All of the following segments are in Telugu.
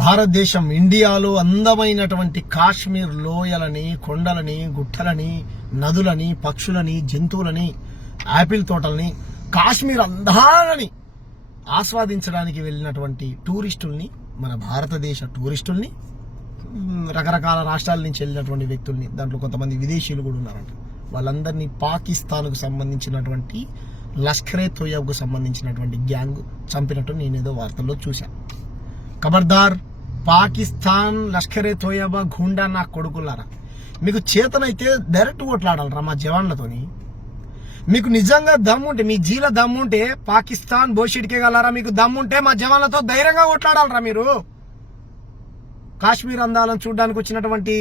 భారతదేశం ఇండియాలో అందమైనటువంటి కాశ్మీర్ లోయలని, కొండలని, గుట్టలని, నదులని, పక్షులని, జంతువులని, యాపిల్ తోటల్ని, కాశ్మీర్ అందాలని ఆస్వాదించడానికి వెళ్ళినటువంటి టూరిస్టుల్ని, మన భారతదేశ టూరిస్టుల్ని, రకరకాల రాష్ట్రాల నుంచి వెళ్ళినటువంటి వ్యక్తుల్ని, దాంట్లో కొంతమంది విదేశీయులు కూడా ఉన్నారంట, వాళ్ళందరినీ పాకిస్తాన్కు సంబంధించినటువంటి లష్కరే తోయబ్కు సంబంధించినటువంటి గ్యాంగ్ చంపినట్టు నేనేదో వార్తల్లో చూశాను. ఖబర్దార్, పాకిస్తాన్ లష్కరే తోయబా గుండా నా కొడుకులారా, మీకు చేతనైతే డైరెక్ట్ కొట్లాడాలరా మా జవాన్లతోని. మీకు నిజంగా దమ్ముంటే, మీ జీల దమ్ముంటే పాకిస్తాన్ బోషిడికే గలరా, మీకు దమ్ముంటే మా జవాన్లతో ధైర్యంగా కొట్లాడాలరా. మీరు కాశ్మీర్ అందాలను చూడడానికి వచ్చినటువంటి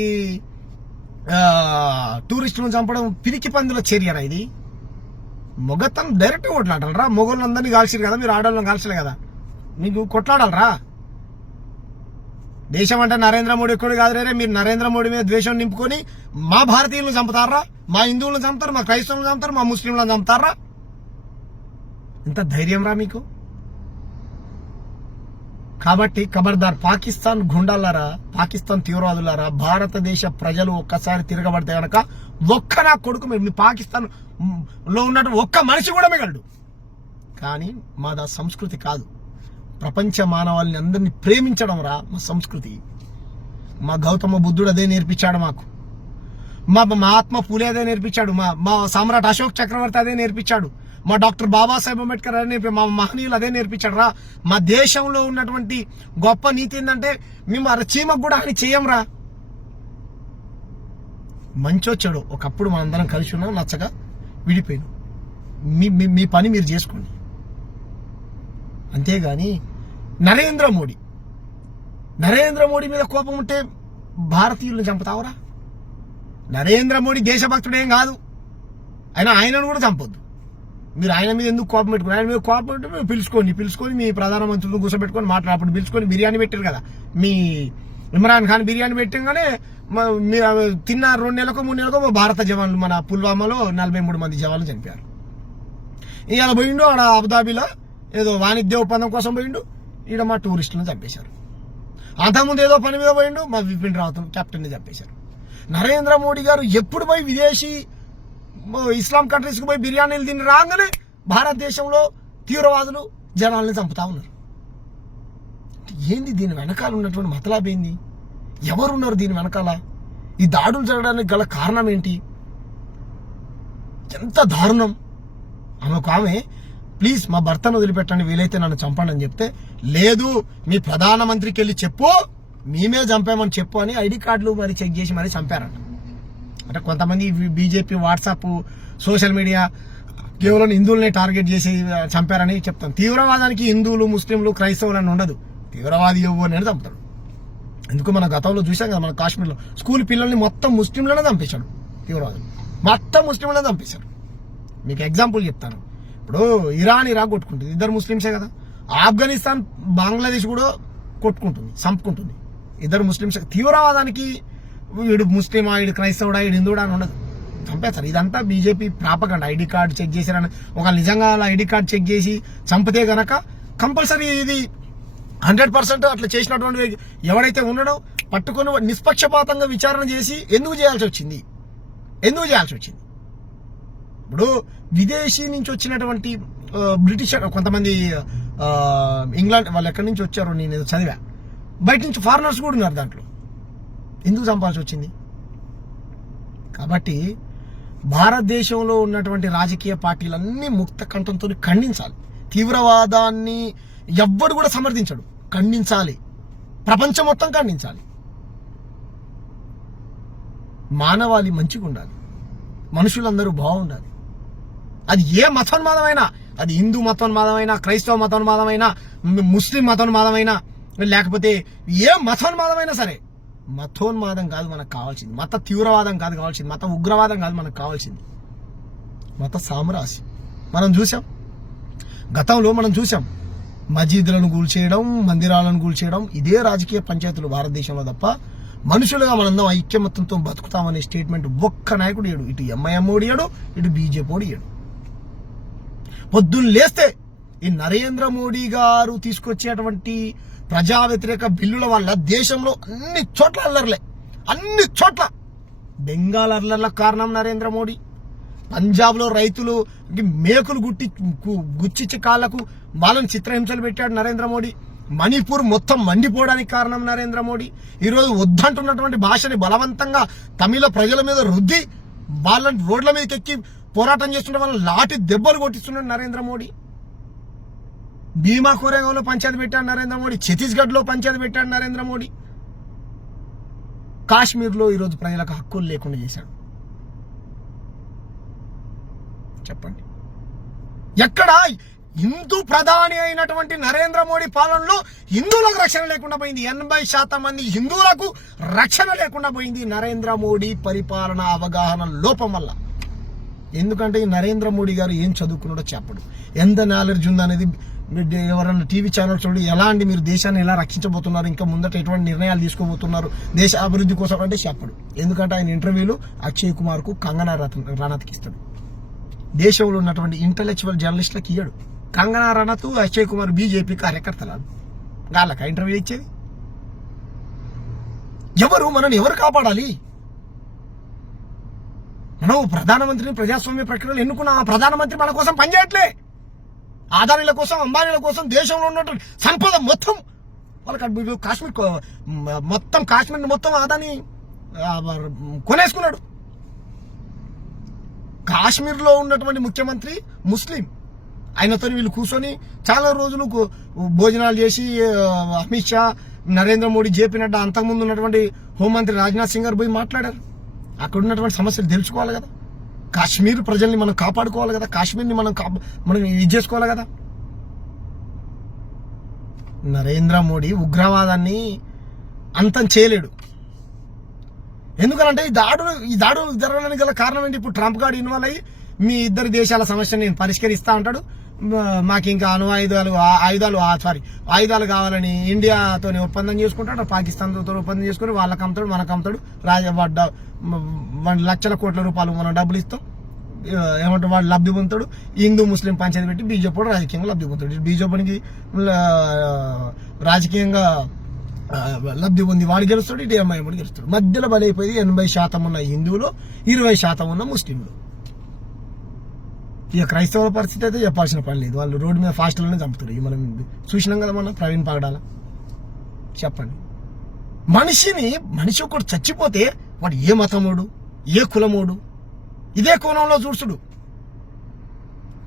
టూరిస్టులను చంపడం పిరికి పందుల చర్యరా ఇది. మొగతను డైరెక్ట్ కొట్లాడాలరా. మొగోళ్ళందరినీ కాల్చారు కదా, మీరు ఆడవాళ్ళని కాల్చలే కదా, మీకు కొట్లాడాలరా. దేశం అంటే నరేంద్ర మోడీ కూడా కాదు రే, మీరు నరేంద్ర మోడీ మీద ద్వేషం నింపుకొని మా భారతీయులను చంపుతారా, మా హిందువులను చంపుతారు, మా క్రైస్తవులను చంపుతారు, మా ముస్లింలను చంపుతారా. ఇంత ధైర్యం రా మీకు. కాబట్టి ఖబర్దార్, పాకిస్తాన్ గుండాలారా, పాకిస్తాన్ తీవ్రవాదులారా, భారతదేశ ప్రజలు ఒక్కసారి తిరగబడితే కనుక ఒక్క నా కొడుకు మీ పాకిస్తాన్ లో ఉన్నట్టు ఒక్క మనిషి కూడా మిగలడు. కానీ మాది ఆ సంస్కృతి కాదు. ప్రపంచ మానవాళిని అందరినీ ప్రేమించడం రా మా సంస్కృతి. మా గౌతమ బుద్ధుడు అదే నేర్పించాడు మాకు. మా మహాత్మా పూలే అదే నేర్పించాడు. మా సామ్రాట్ అశోక్ చక్రవర్తి అదే నేర్పించాడు. మా డాక్టర్ బాబాసాహెబ్ అంబేద్కర్ అదే మా మహనీయులు అదే నేర్పించాడు రా. మా దేశంలో ఉన్నటువంటి గొప్ప నీతి ఏంటంటే, మేము చీమకు కూడా అని చెయ్యంరా. మంచొచ్చాడు ఒకప్పుడు మనందరం కలిసి ఉన్నాం, నచ్చగా విడిపోయాను. మీ పని మీరు చేసుకోండి. అంతేగాని నరేంద్ర మోడీ మీద కోపం ఉంటే భారతీయులను చంపుతావురా. నరేంద్ర మోడీ దేశభక్తుడేం కాదు, ఆయనను కూడా చంపొద్దు. మీరు ఆయన మీద ఎందుకు కోపం పెట్టుకుని, ఆయన మీద కోపం పెట్టి మీరు పిలుచుకొని మీ ప్రధానమంత్రులను కూర్చోబెట్టుకొని మాట్లాడప్పుడు పిలుచుకొని బిర్యానీ పెట్టారు కదా. మీ ఇమ్రాన్ ఖాన్ బిర్యానీ పెట్టగానే తిన్న 2 నెలలకో 3 నెలలకో భారత జవాన్లు మన పుల్వామాలో 43 మంది జవాన్లు చనిపోయారు. ఇవాళ పోయిండు ఆడ అబుదాబిలో ఏదో వాణిజ్య ఒప్పందం కోసం పోయిండు, ఈడ మా టూరిస్టులను చంపేశారు. అంతకుముందు ఏదో పని మీద పోయిండు, మా విపిన్ రావత్ కెప్టెన్ని చంపేశారు. నరేంద్ర మోడీ గారు ఎప్పుడు పోయి విదేశీ ఇస్లాం కంట్రీస్కి పోయి బిర్యానీలు తిని రాగానే భారతదేశంలో తీవ్రవాదులు జనాల్ని చంపుతా ఉన్నారు. ఏంది దీని వెనకాల ఉన్నటువంటి మతలాబ్ ఏంది? ఎవరున్నారు దీని వెనకాల? ఈ దాడులు జరగడానికి గల కారణం ఏంటి? ఎంత దారుణం. ఆమె ప్లీజ్ మా భర్తను వదిలిపెట్టండి, వీలైతే నన్ను చంపండి అని చెప్తే, లేదు మీ ప్రధానమంత్రికి వెళ్ళి చెప్పు, మేమే చంపామని చెప్పు అని ఐడి కార్డులు మరి చెక్ చేసి మరి చంపారంట. అంటే కొంతమంది బీజేపీ వాట్సాప్ సోషల్ మీడియా కేవలం హిందువులనే టార్గెట్ చేసి చంపారని చెప్తాను. తీవ్రవాదానికి హిందువులు, ముస్లింలు, క్రైస్తవులు అని ఉండదు. తీవ్రవాది ఎవరిని చంపుతాడు. ఎందుకు మన గతంలో చూసాం కదా, మన కాశ్మీర్లో స్కూల్ పిల్లల్ని మొత్తం ముస్లింలనే చంపేశాడు తీవ్రవాదులు. మొత్తం ముస్లింలనే చంపేశాడు. మీకు ఎగ్జాంపుల్ చెప్తాను. ఇప్పుడు ఇరాన్ కొట్టుకుంటుంది, 2 ముస్లింసే కదా. ఆఫ్ఘనిస్తాన్, బంగ్లాదేశ్ కూడా కొట్టుకుంటుంది, చంపుకుంటుంది, 2 ముస్లింసే. తీవ్రవాదానికి వీడు ముస్లిమా, వీడు క్రైస్తవుడా, వీడు హిందువుడా అని ఉండదు, చంపేస్తారు. ఇదంతా BJP propaganda. ID card check చేశారని ఒక నిజంగా ఐడి కార్డు చెక్ చేసి చంపితే గనక కంపల్సరీ ఇది 100% అట్లా చేసినటువంటి ఎవడైతే ఉన్నాడో పట్టుకొని నిష్పక్షపాతంగా విచారణ చేసి ఎందుకు చేయాల్సి వచ్చింది. ఇప్పుడు విదేశీ నుంచి వచ్చినటువంటి బ్రిటిష్ కొంతమంది ఇంగ్లాండ్ వాళ్ళు ఎక్కడి నుంచి వచ్చారో నేను చదివా, బయట నుంచి ఫారినర్స్ కూడా ఉన్నారు దాంట్లో. ఎందుకు చంపాల్సి వచ్చింది? కాబట్టి భారతదేశంలో ఉన్నటువంటి రాజకీయ పార్టీలన్నీ ముక్త కంఠంతో ఖండించాలి. తీవ్రవాదాన్ని ఎవ్వడు కూడా సమర్థించడు, ఖండించాలి. ప్రపంచం మొత్తం ఖండించాలి. మానవాళి మంచిగా ఉండాలి, మనుషులందరూ బాగుండాలి. అది ఏ మతోన్మాదమైనా, అది హిందూ మతోన్మాదమైనా, క్రైస్తవ మతోన్మాదమైనా, ముస్లిం మతోన్మాదమైనా, లేకపోతే ఏ మతోన్మాదమైనా సరే, మతోన్మాదం కాదు మనకు కావాల్సింది, మత తీవ్రవాదం కాదు కావాల్సింది, మత ఉగ్రవాదం కాదు మనకు కావాల్సింది, మత సామ్రాజ్యం. గతంలో మనం చూసాం మసీదులను కూల్చేయడం, మందిరాలను కూల్చేయడం, ఇదే రాజకీయ పంచాయతీలు భారతదేశంలో తప్ప మనుషులుగా మనందరం ఐక్యమత్యంతో బతుకుతామనే స్టేట్మెంట్ ఒక్క నాయకుడు ఇయ్యడు. ఇటు ఎంఐఎం ఓడియాడు, ఇటు బీజేపీ ఓడియాడు. పొద్దున్న లేస్తే ఈ నరేంద్ర మోడీ గారు తీసుకొచ్చేటువంటి ప్రజా వ్యతిరేక బిల్లుల వల్ల దేశంలో అన్ని చోట్ల అల్లర్లే, అన్ని చోట్ల. బెంగాల్ అల్లర్ల కారణం నరేంద్ర మోడీ. పంజాబ్ లో రైతులు మేకులు గుచ్చిచ్చి కాళ్లకు వాళ్ళని చిత్రహింసలు పెట్టాడు నరేంద్ర మోడీ. మణిపూర్ మొత్తం మండిపోవడానికి కారణం నరేంద్ర మోడీ. ఈరోజు వద్దంటున్నటువంటి భాషని బలవంతంగా తమిళ ప్రజల మీద రుద్ది వాళ్ళని రోడ్ల మీదకి ఎక్కి పోరాటం చేస్తుంటే వాళ్ళని లాఠీ దెబ్బలు కొట్టిస్తున్నాడు నరేంద్ర మోడీ. భీమా కోరేగాంలో పంచాయతీ పెట్టాడు నరేంద్ర మోడీ. ఛత్తీస్గఢ్ లో పంచాయతీ పెట్టాడు నరేంద్ర మోడీ. కాశ్మీర్లో ఈరోజు ప్రజలకు హక్కులు లేకుండా చేశాడు. చెప్పండి, ఎక్కడ హిందూ ప్రధాని అయినటువంటి నరేంద్ర మోడీ పాలనలో హిందువులకు రక్షణ లేకుండా పోయింది. 80% మంది హిందువులకు రక్షణ లేకుండా పోయింది నరేంద్ర మోడీ పరిపాలన అవగాహన లోపం వల్ల. ఎందుకంటే ఈ నరేంద్ర మోడీ గారు ఏం చదువుకున్నాడో చెప్పడు, ఎంత నాలెడ్జ్ ఉందనేది ఎవరన్నా టీవీ ఛానల్స్ చూడండి. ఎలాంటి మీరు దేశాన్ని ఎలా రక్షించబోతున్నారు, ఇంకా ముందట ఎటువంటి నిర్ణయాలు తీసుకోబోతున్నారు దేశ అభివృద్ధి కోసం అంటే చెప్పడు. ఎందుకంటే ఆయన ఇంటర్వ్యూలు అక్షయ్ కుమార్ కు, కంగనా రనౌత్కి ఇస్తాడు. దేశంలో ఉన్నటువంటి ఇంటలెక్చువల్ జర్నలిస్టులకు ఇయ్యడు. కంగనా రనౌత్, అక్షయ్ కుమార్ బీజేపీ కార్యకర్తలు, వాళ్ళకి ఇంటర్వ్యూ ఇచ్చేది ఎవరు? మనల్ని ఎవరు కాపాడాలి? మనం ప్రధానమంత్రిని ప్రజాస్వామ్య ప్రక్రియలో ఎన్నుకున్న ఆ ప్రధానమంత్రి మన కోసం పనిచేయట్లే. ఆదానీల కోసం, అంబానీల కోసం దేశంలో ఉన్నటువంటి సంపద మొత్తం వాళ్ళకి కాశ్మీర్ మొత్తం కాశ్మీర్ మొత్తం ఆదాని కొనేసుకున్నాడు. కాశ్మీర్లో ఉన్నటువంటి ముఖ్యమంత్రి ముస్లిం, ఆయనతో వీళ్ళు కూర్చొని చాలా రోజులు భోజనాలు చేసి అమిత్ షా, నరేంద్ర మోడీ, జేపీ నడ్డా, అంతకుముందు ఉన్నటువంటి హోంమంత్రి రాజ్నాథ్ సింగ్ గారు పోయి మాట్లాడారు. అక్కడ ఉన్నటువంటి సమస్యలు తెలుసుకోవాలి కదా. కాశ్మీర్ ప్రజల్ని మనం కాపాడుకోవాలి కదా, కాశ్మీర్ని మనం ఇది చేసుకోవాలి కదా. నరేంద్ర మోడీ ఉగ్రవాదాన్ని అంతం చేయలేడు. ఎందుకంటే ఈ దాడులు జరగడానికి గల కారణం ఏంటి? ఇప్పుడు ట్రంప్ గారు ఇన్వాల్వ్ అయ్యి మీ ఇద్దరు దేశాల సమస్యను నేను పరిష్కరిస్తా అంటాడు. మాకు ఇంకా ఆయుధాలు కావాలని ఇండియాతో ఒప్పందం చేసుకుంటాడు, పాకిస్తాన్తో ఒప్పందం చేసుకుని వాళ్ళకి అమ్ముతాడు, మనకు అమ్ముతాడు. 1 లక్షల కోట్ల రూపాయలు మనం డబ్బులు ఇస్తాం, ఏమంటే వాడు లబ్ధి పొందుతాడు. హిందూ ముస్లిం పంచాయతీ పెట్టి బీజేపీ రాజకీయంగా లబ్ధి పొందుతాడు. బీజేపీకి రాజకీయంగా లబ్ధి పొంది వాడు గెలుస్తాడు, ఇటు ఎంఐఎం గెలుస్తాడు. మధ్యలో బలైపోయి 80% ఉన్న హిందువులు, 20% ఉన్న ముస్లింలు. ఇక క్రైస్తవుల పరిస్థితి అయితే చెప్పాల్సిన పని లేదు, వాళ్ళు రోడ్డు మీద ఫాస్ట్లోనే చంపుతారు. ఇక మనం చూసినాం కదా మనం ప్రవీణ్ పగడాల. చెప్పండి, మనిషి ఒకటి చచ్చిపోతే వాడు ఏ మతమోడు, ఏ కులమోడు, ఇదే కోణంలో చూసుడు.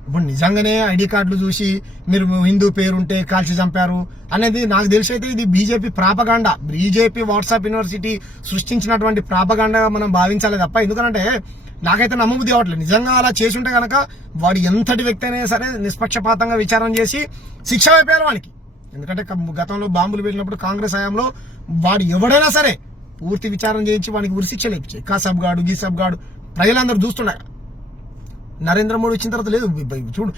ఇప్పుడు నిజంగానే ఐడి కార్డులు చూసి మీరు హిందూ పేరుంటే కాల్చి చంపారు అనేది నాకు తెలిసి అయితే ఇది BJP propaganda, BJP WhatsApp university సృష్టించినటువంటి ప్రాపగాండా మనం భావించాలి తప్ప. ఎందుకంటే నాకైతే నమ్మబుద్ధి అవ్వట్లేదు. నిజంగా అలా చేసి ఉంటే కనుక వాడు ఎంతటి వ్యక్తి అయినా సరే నిష్పక్షపాతంగా విచారణ చేసి శిక్ష అయిపోయారు వానికి. ఎందుకంటే గతంలో బాంబులు పెట్టినప్పుడు కాంగ్రెస్ హయాంలో వాడు ఎవడైనా సరే పూర్తి విచారణ చేయించి వానికి ఉరిశిక్ష లేపించాయి. కాసబ్ గాడు, గీసబ్ గాడు ప్రజలందరూ చూస్తుండగా. నరేంద్ర మోడీ వచ్చిన తర్వాత లేదు. చూడు,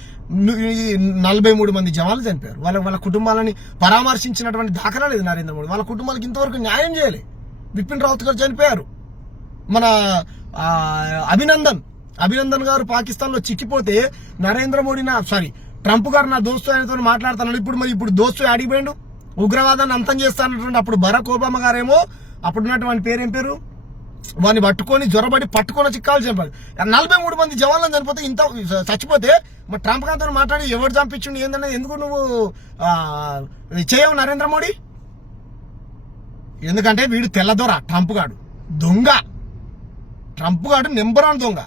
43 మంది జవాన్లు చనిపోయారు. వాళ్ళ కుటుంబాలని పరామర్శించినటువంటి దాఖలా లేదు నరేంద్ర మోడీ. వాళ్ళ కుటుంబాలకు ఇంతవరకు న్యాయం చేయలే. బిపిన్ రావత్ గారు చనిపోయారు. మన అభినందన్ గారు పాకిస్తాన్ లో చిక్కిపోతే నరేంద్ర మోడీ ట్రంప్ గారు నా దోస్తు ఆయనతో మాట్లాడుతున్నాడు. ఇప్పుడు దోస్తు అడిగిపోయిండు, ఉగ్రవాదాన్ని అంతం చేస్తానటువంటి. అప్పుడు బరాక్ ఒబామా గారేమో అప్పుడున్నటువంటి పేరేం పేరు, వాడిని పట్టుకొని చిక్కాలు చంపారు. 43 మంది జవాన్లను చనిపోతే ఇంత చచ్చిపోతే మరి ట్రంప్ గారితో మాట్లాడి ఎవరు చంపించిండు ఏందనేది ఎందుకు నువ్వు చేయవు నరేంద్ర మోడీ? ఎందుకంటే వీడు తెల్లదొర, ట్రంప్ గాడు దొంగ. ట్రంప్ గాడు నెంబర్ 1 దొంగ.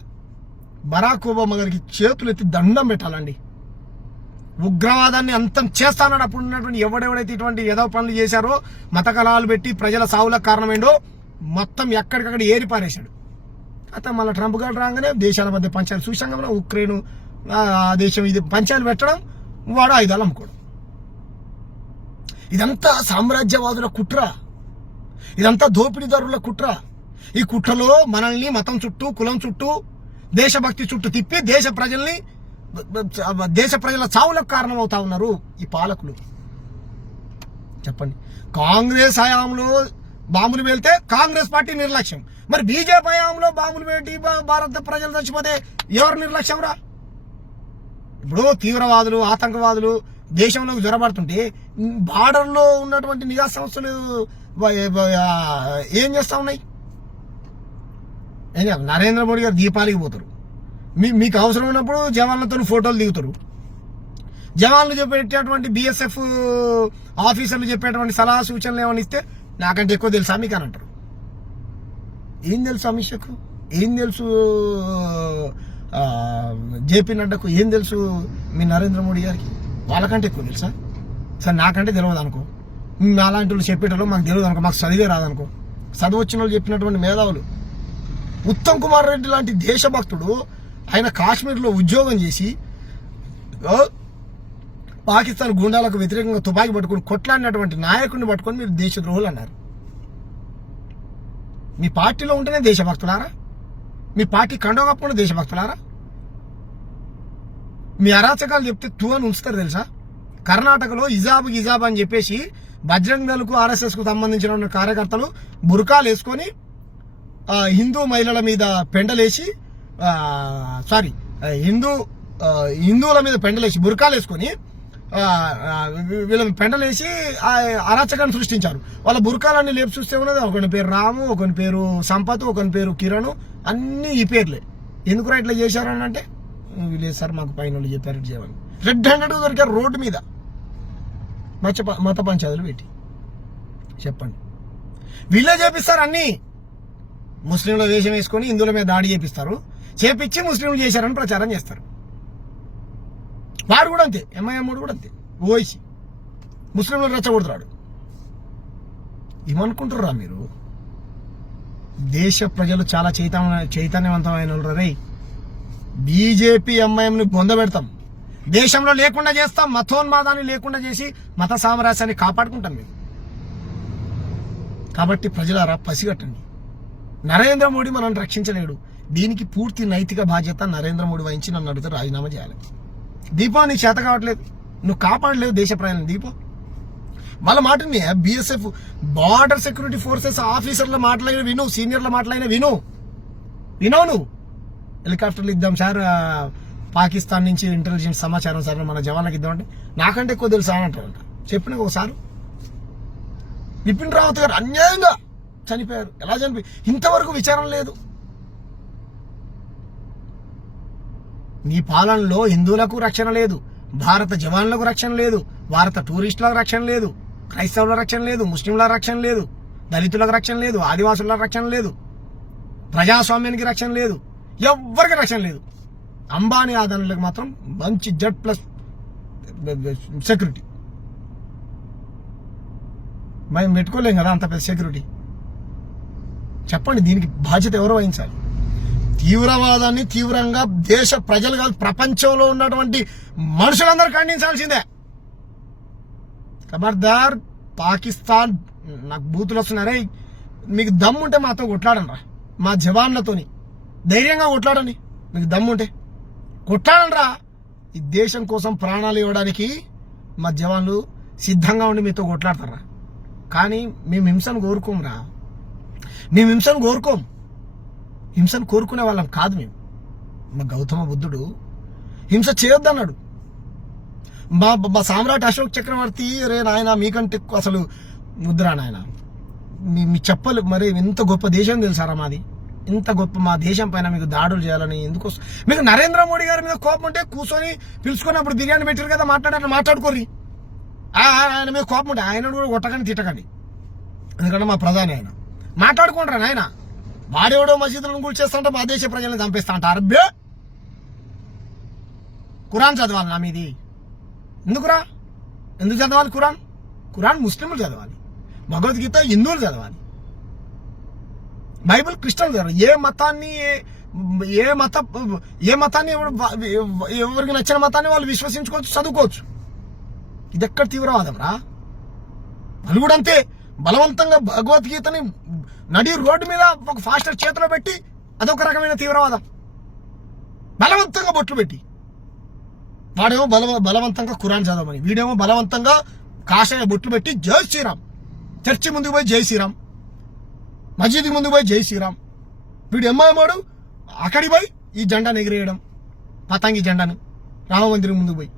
బరాక్ ఒబామా గారికి చేతులు ఎత్తి దండం పెట్టాలండి. ఉగ్రవాదాన్ని అంతం చేస్తానని అప్పుడు ఉన్నటువంటి ఎవడెవడైతే ఇటువంటి ఏదో పనులు చేశారో, మత కలహాలు పెట్టి ప్రజల సావులకు కారణమైందో మొత్తం ఎక్కడికక్కడ ఏరి పారేశాడు. అయితే మళ్ళీ ట్రంప్ గారు రాగానే దేశాల మధ్య పంచాయలు చూసాం కదా, ఉక్రెయిన్ దేశం ఇది పంచాయలు పెట్టడం, వాడు ఆయుధాలు అమ్ముకోవడం. ఇదంతా సామ్రాజ్యవాదుల కుట్ర, ఇదంతా దోపిడీదారుల కుట్ర. ఈ కుట్రలో మనల్ని మతం చుట్టూ, కులం చుట్టూ, దేశభక్తి చుట్టూ తిప్పి దేశ ప్రజల చావులకు కారణమవుతా ఉన్నారు ఈ పాలకులు. చెప్పండి, కాంగ్రెస్ హయాంలో బాంబులు వెళ్తే కాంగ్రెస్ పార్టీ నిర్లక్ష్యం, మరి బీజేపీ హయాంలో బాంబులు పెట్టి భారత ప్రజలు చచ్చిపోతే ఎవరు నిర్లక్ష్యం రా? ఇప్పుడు తీవ్రవాదులు, ఆతంకవాదులు దేశంలోకి జ్వరబడుతుంటే బార్డర్లో ఉన్నటువంటి నిఘా సంస్థలు ఏం చేస్తా ఉన్నాయి? నరేంద్ర మోడీ గారు దీపాలికి పోతారు, మీకు అవసరం ఉన్నప్పుడు జవాన్లతో ఫోటోలు దిగుతారు. జవాన్లు చెప్పేటటువంటి బిఎస్ఎఫ్ ఆఫీసర్లు చెప్పేటువంటి సలహా సూచనలు ఏమైనా ఇస్తే నాకంటే ఎక్కువ తెలుసా మీకు అని అంటారు. ఏం తెలుసు అమిత్ షాకు, ఏం తెలుసు జేపీ నడ్డాకు, ఏం తెలుసు మీ నరేంద్ర మోడీ గారికి? వాళ్ళకంటే ఎక్కువ తెలుసా? సరే నాకంటే తెలియదు అనుకో, అలాంటి వాళ్ళు చెప్పేటప్పుడు మాకు తెలియదు అనుకో, మాకు చదివే రాదనుకో. చదువు వచ్చిన వాళ్ళు చెప్పినటువంటి మేధావులు. ఉత్తమ్ కుమార్ రెడ్డి లాంటి దేశభక్తుడు ఆయన కాశ్మీర్లో ఉద్యోగం చేసి పాకిస్తాన్ గుండాలకు వ్యతిరేకంగా తుపాకీ పట్టుకుని కొట్లాడినటువంటి నాయకుడిని పట్టుకొని మీరు దేశద్రోహులు అన్నారు. మీ పార్టీలో ఉంటేనే దేశభక్తులారా? మీ పార్టీ కండవ కప్పుకున్న దేశభక్తులారా? మీ అరాచకాలు చెప్తే తూ అని ఉంచుతారు తెలుసా? కర్ణాటకలో హిజాబ్ అని చెప్పేసి బజరంగ్ దళకు ఆర్ఎస్ఎస్ కు సంబంధించిన కార్యకర్తలు బురకాలు వేసుకొని హిందూ మహిళల మీద పెండలేసి హిందువుల మీద పెండలేసి బురకాలు వేసుకొని వీళ్ళ పెండలేసి అరాచకాన్ని సృష్టించారు. వాళ్ళ బురకాలన్నీ లేపు చూస్తే ఉన్నది ఒకని పేరు రాము, ఒకని పేరు సంపత్, ఒకని పేరు కిరణ్, అన్ని ఈ పేర్లే. ఎందుకు ఇట్లా చేశారు అని అంటే వీళ్ళు సార్ మాకు పైన వాళ్ళు చెప్పారు ఇట్లా చేయమని. రెడ్ హ్యాండెడ్ దొరికారు రోడ్డు మీద మత పంచాయతీలు పెట్టి. చెప్పండి, వీళ్ళే చేపిస్తారు అన్ని. ముస్లింల వేషం వేసుకొని హిందువుల మీద దాడి చేపిస్తారు, చేపించి ముస్లింలు చేశారని ప్రచారం చేస్తారు. వాడు కూడా అంతే, ఎంఐఎం కూడా అంతే, ఓవైసీ ముస్లింలు రెచ్చగొడుతున్నాడు. ఏమనుకుంటుర్రా మీరు? దేశ ప్రజలు చాలా చైతన్యవంతమైన రే. బీజేపీ ఎంఐఎంని బొందబెడతాం, దేశంలో లేకుండా చేస్తాం, మతోన్మాదాన్ని లేకుండా చేసి మత సామరస్యాన్ని కాపాడుకుంటాం మేము. కాబట్టి ప్రజలారా పసిగట్టండి, నరేంద్ర మోడీ మనల్ని రక్షించలేడు. దీనికి పూర్తి నైతిక బాధ్యత నరేంద్ర మోడీ వహించి నన్ను అడిగితే రాజీనామా చేయాలి. దీపా నీకు చేత కావట్లేదు, నువ్వు కాపాడలేవు దేశ ప్రజలను. దీపా వాళ్ళ మాటని బిఎస్ఎఫ్ బార్డర్ సెక్యూరిటీ ఫోర్సెస్ ఆఫీసర్ల మాటలైన విను, సీనియర్ల మాటలైన విను నువ్వు. హెలికాప్టర్లు ఇద్దాం సార్, పాకిస్తాన్ నుంచి ఇంటెలిజెన్స్ సమాచారం సార్ మన జవాన్లకు ఇద్దామంటే నాకంటే ఎక్కువ తెలుసా అని అంటారంట. చెప్పిన ఒకసారి బిపిన్ రావత్ గారు అన్యాయంగా చనిపోయారు. ఎలా చనిపోయి ఇంతవరకు విచారణ లేదు. నీ పాలనలో హిందువులకు రక్షణ లేదు, భారత జవాన్లకు రక్షణ లేదు, భారత టూరిస్టులకు రక్షణ లేదు, క్రైస్తవుల రక్షణ లేదు, ముస్లింల రక్షణ లేదు, దళితులకు రక్షణ లేదు, ఆదివాసుల రక్షణ లేదు, ప్రజాస్వామ్యానికి రక్షణ లేదు, ఎవ్వరికి రక్షణ లేదు. అంబానీ ఆదానులకు మాత్రం మంచి Z+ సెక్యూరిటీ. మేము పెట్టుకోలేం కదా అంత పెద్ద సెక్యూరిటీ. చెప్పండి, దీనికి బాధ్యత ఎవరు వహించాలి? తీవ్రవాదాన్ని తీవ్రంగా దేశ ప్రజలు కాదు, ప్రపంచంలో ఉన్నటువంటి మనుషులందరూ ఖండించాల్సిందే. ఖబర్దార్ పాకిస్తాన్, నాకు బూతులు వస్తున్నారే, మీకు దమ్ముంటే మాతో కొట్లాడనరా, మా జవాన్లతోని ధైర్యంగా కొట్లాడండి. మీకు దమ్ముంటే కొట్లాడనరా. ఈ దేశం కోసం ప్రాణాలు ఇవ్వడానికి మా జవాన్లు సిద్ధంగా ఉండి మీతో కొట్లాడతారా. కానీ మేము హింసను కోరుకోంరా, మేము హింసను కోరుకోం, హింసను కోరుకునే వాళ్ళం కాదు మేము. మా గౌతమ బుద్ధుడు హింస చేయొద్దన్నాడు. మా సామ్రాట్ అశోక్ చక్రవర్తి రే నాయన మీకంటే అసలు ముద్ర నాయన, మీ చెప్పలు మరి ఎంత గొప్ప దేశం తెలుసారా మాది, ఇంత గొప్ప మా దేశం పైన మీకు దాడులు చేయాలని ఎందుకు? మీకు నరేంద్ర మోడీ గారి మీద కోపం ఉంటే కూర్చొని పిలుచుకున్నప్పుడు బిర్యానీ పెట్టారు కదా, మాట్లాడుకోర్రి. ఆయన మీద కోపం ఉంటే ఆయన కూడా కొట్టకండి తిట్టకండి, ఎందుకంటే మా ప్రధాని ఆయన. మాట్లాడుకుంటారా నాయన, వాడెవడో మసీదులను కూల్చేస్తుంటే మా దేశ ప్రజలను చంపేస్తా అంటారు. అబ్బే ఖురాన్ చదవాలి నా మీది, ఎందుకురా? ఎందుకు చదవాలి ఖురాన్ ముస్లింలు చదవాలి, భగవద్గీత హిందువులు చదవాలి, బైబిల్ క్రిస్టియన్లు చదవాలి. ఏ మతాన్ని ఎవరికి నచ్చిన మతాన్ని వాళ్ళు విశ్వసించుకోవచ్చు, చదువుకోవచ్చు. ఇది ఎక్కడ తీవ్రవాదం రా? వాళ్ళు కూడా అంతే బలవంతంగా భగవద్గీతని నడి రోడ్డు మీద ఒక ఫాస్టర్ చేతిలో పెట్టి అదొక రకమైన తీవ్రవాదం. బలవంతంగా బొట్లు పెట్టి, వాడేమో బలవంతంగా ఖురాన్ చదవమని, వీడేమో బలవంతంగా కాషాయ బొట్లు పెట్టి జై శ్రీరామ్, చర్చి ముందుకు పోయి జై శ్రీరామ్, మసీదుకి ముందుకు పోయి జై శ్రీరామ్. వీడు ఎమ్మాడు అక్కడికి పోయి ఈ జెండాను ఎగిరేయడం, పతంగి జెండాను రామ మందిరం ముందుకు పోయి.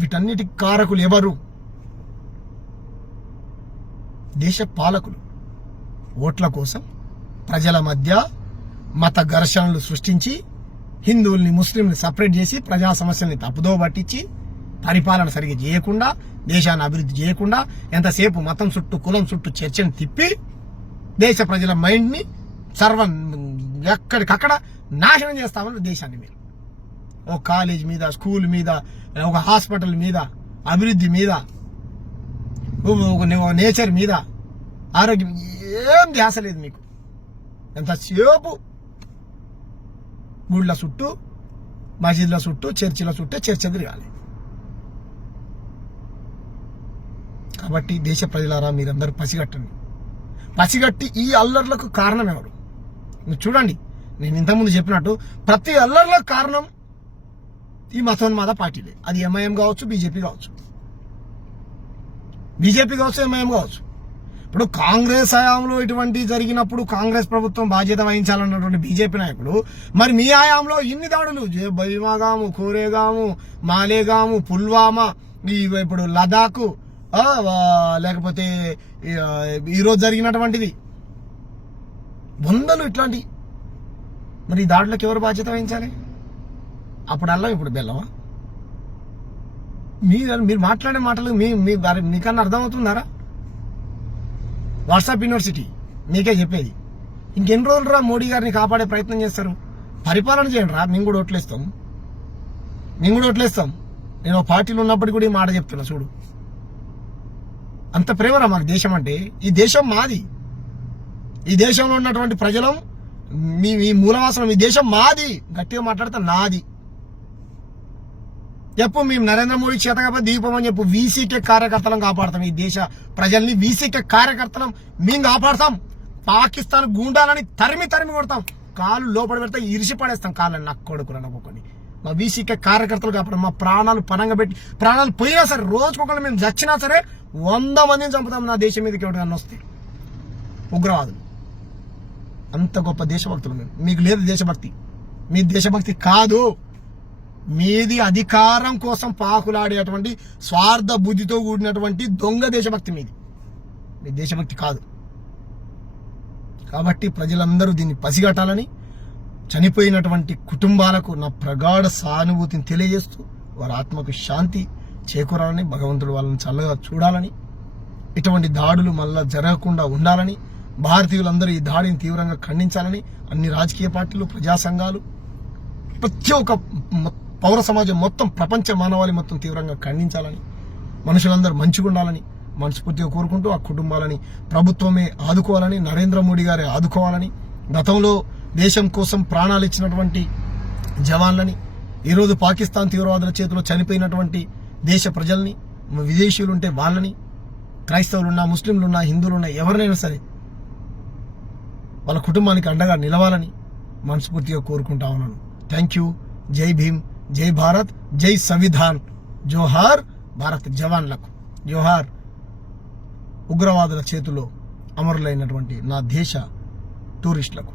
వీటన్నిటికి కారకులు ఎవరు? దేశ పాలకులు. ఓట్ల కోసం ప్రజల మధ్య మత ఘర్షణలు సృష్టించి హిందువుల్ని ముస్లింని సపరేట్ చేసి ప్రజా సమస్యల్ని తప్పుదో పట్టించి పరిపాలన సరిగ్గా చేయకుండా దేశాన్ని అభివృద్ధి చేయకుండా ఎంతసేపు మతం చుట్టూ కులం చుట్టూ చర్చను తిప్పి దేశ ప్రజల మైండ్ని ఎక్కడికక్కడ నాశనం చేస్తామని దేశాన్ని మీరు ఒక కాలేజ్ మీద, స్కూల్ మీద, ఒక హాస్పిటల్ మీద, అభివృద్ధి మీద, ఒక నేచర్ మీద, ఆరోగ్యం ఏం ధ్యాస లేదు మీకు. ఎంతసేపు గుళ్ళ చుట్టూ, మసీదుల చుట్టూ, చర్చిల చుట్టూ చర్చ తిరగాలి. కాబట్టి దేశ ప్రజలారా మీరందరూ పసిగట్టండి. పసిగట్టి ఈ అల్లర్లకు కారణం ఎవరు? మీరు చూడండి, నేను ఇంతకుముందు చెప్పినట్టు ప్రతి అల్లర్లకు కారణం ఈ మతోన్మాద పార్టీలే. అది ఎంఐఎం కావచ్చు, బీజేపీ కావచ్చు, ఎంఐఎం కావచ్చు. ఇప్పుడు కాంగ్రెస్ హయాంలో ఇటువంటి జరిగినప్పుడు కాంగ్రెస్ ప్రభుత్వం బాధ్యత వహించాలన్నటువంటి బీజేపీ నాయకులు, మరి మీ హయాంలో ఇన్ని దాడులు బైమాగాము, కోరేగాము, మాలేగాము, పుల్వామా, ఇప్పుడు లదాఖ్, లేకపోతే ఈరోజు జరిగినటువంటిది వందలు ఇట్లాంటి, మరి ఈ దాడులకు ఎవరు బాధ్యత వహించాలి? అప్పుడు అల్లం ఇప్పుడు బెల్లమా? మీరు మాట్లాడే మాటలు మీకన్నా అర్థమవుతున్నారా? వాట్సాప్ యూనివర్సిటీ మీకే చెప్పేది. ఇంకెన్ని రోజులు రా మోడీ గారిని కాపాడే ప్రయత్నం చేస్తారు? పరిపాలన చేయండి రా, మేము కూడా ఓట్లేస్తాం. నేను ఒక పార్టీలో ఉన్నప్పటికీ కూడా ఈ మాట చెప్తున్నా. చూడు, అంత ప్రేమరా మాకు దేశం అంటే. ఈ దేశం మాది. ఈ దేశంలో ఉన్నటువంటి ప్రజలం మీ మూలవాసనం. ఈ దేశం మాది. గట్టిగా మాట్లాడితే నాది చెప్పు. మేము నరేంద్ర మోడీ చేతకపోతే దీపం అని చెప్పు. వీసీకే కార్యకర్తలను కాపాడతాం. ఈ దేశ ప్రజల్ని వీసీకే కార్యకర్తలను మేము కాపాడతాం. పాకిస్తాన్ గూండాలని తరిమి కొడతాం. కాళ్ళు లోపల పెడితే ఇరిసి పడేస్తాం కాళ్ళని. నాకు కొడుకురా నవ్వుకొని మా వీసీకే కార్యకర్తలు కాపాడు. మా ప్రాణాలు పనంగా పెట్టి, ప్రాణాలు పోయినా సరే, రోజుకొకరు మేము చచ్చినా సరే 100 మందిని చంపుతాం నా దేశం మీదకి ఎవరికన్నా వస్తే. ఉగ్రవాదులు అంత గొప్ప దేశభక్తులు మీకు లేదు దేశభక్తి. మీ దేశభక్తి కాదు, మీది అధికారం కోసం పాకులాడేటువంటి స్వార్థ బుద్ధితో కూడినటువంటి దొంగ దేశభక్తి మీది. మీ దేశభక్తి కాదు. కాబట్టి ప్రజలందరూ దీన్ని పసిగట్టాలని, చనిపోయినటువంటి కుటుంబాలకు నా ప్రగాఢ సానుభూతిని తెలియజేస్తూ వారి ఆత్మకు శాంతి చేకూరాలని, భగవంతుడు వాళ్ళని చల్లగా చూడాలని, ఇటువంటి దాడులు మళ్ళా జరగకుండా ఉండాలని, భారతీయులందరూ ఈ దాడిని తీవ్రంగా ఖండించాలని అన్ని రాజకీయ పార్టీలు, ప్రజా సంఘాలు, ప్రతి ఒక్క పౌర సమాజం మొత్తం, ప్రపంచ మానవాళి మొత్తం తీవ్రంగా ఖండించాలని, మనుషులందరూ మంచిగా ఉండాలని మనస్ఫూర్తిగా కోరుకుంటూ ఆ కుటుంబాలని ప్రభుత్వమే ఆదుకోవాలని, నరేంద్ర మోడీ గారే ఆదుకోవాలని, గతంలో దేశం కోసం ప్రాణాలు ఇచ్చినటువంటి జవాన్లని, ఈరోజు పాకిస్తాన్ తీవ్రవాదుల చేతిలో చనిపోయినటువంటి దేశ ప్రజల్ని, విదేశీయులుంటే వాళ్ళని, క్రైస్తవులున్నా, ముస్లింలున్నా, హిందువులున్నా, ఎవరినైనా సరే వాళ్ళ కుటుంబానికి అండగా నిలవాలని మనస్ఫూర్తిగా కోరుకుంటా ఉన్నాను. Thank you. జై భీమ్, జై భారత్, జై సంవిధాన్. జోహార్ భారత్ జవాన్లకు, జోహార్ ఉగ్రవాదుల చేతిలో అమరులైనటువంటి నా దేశ టూరిస్టులకు.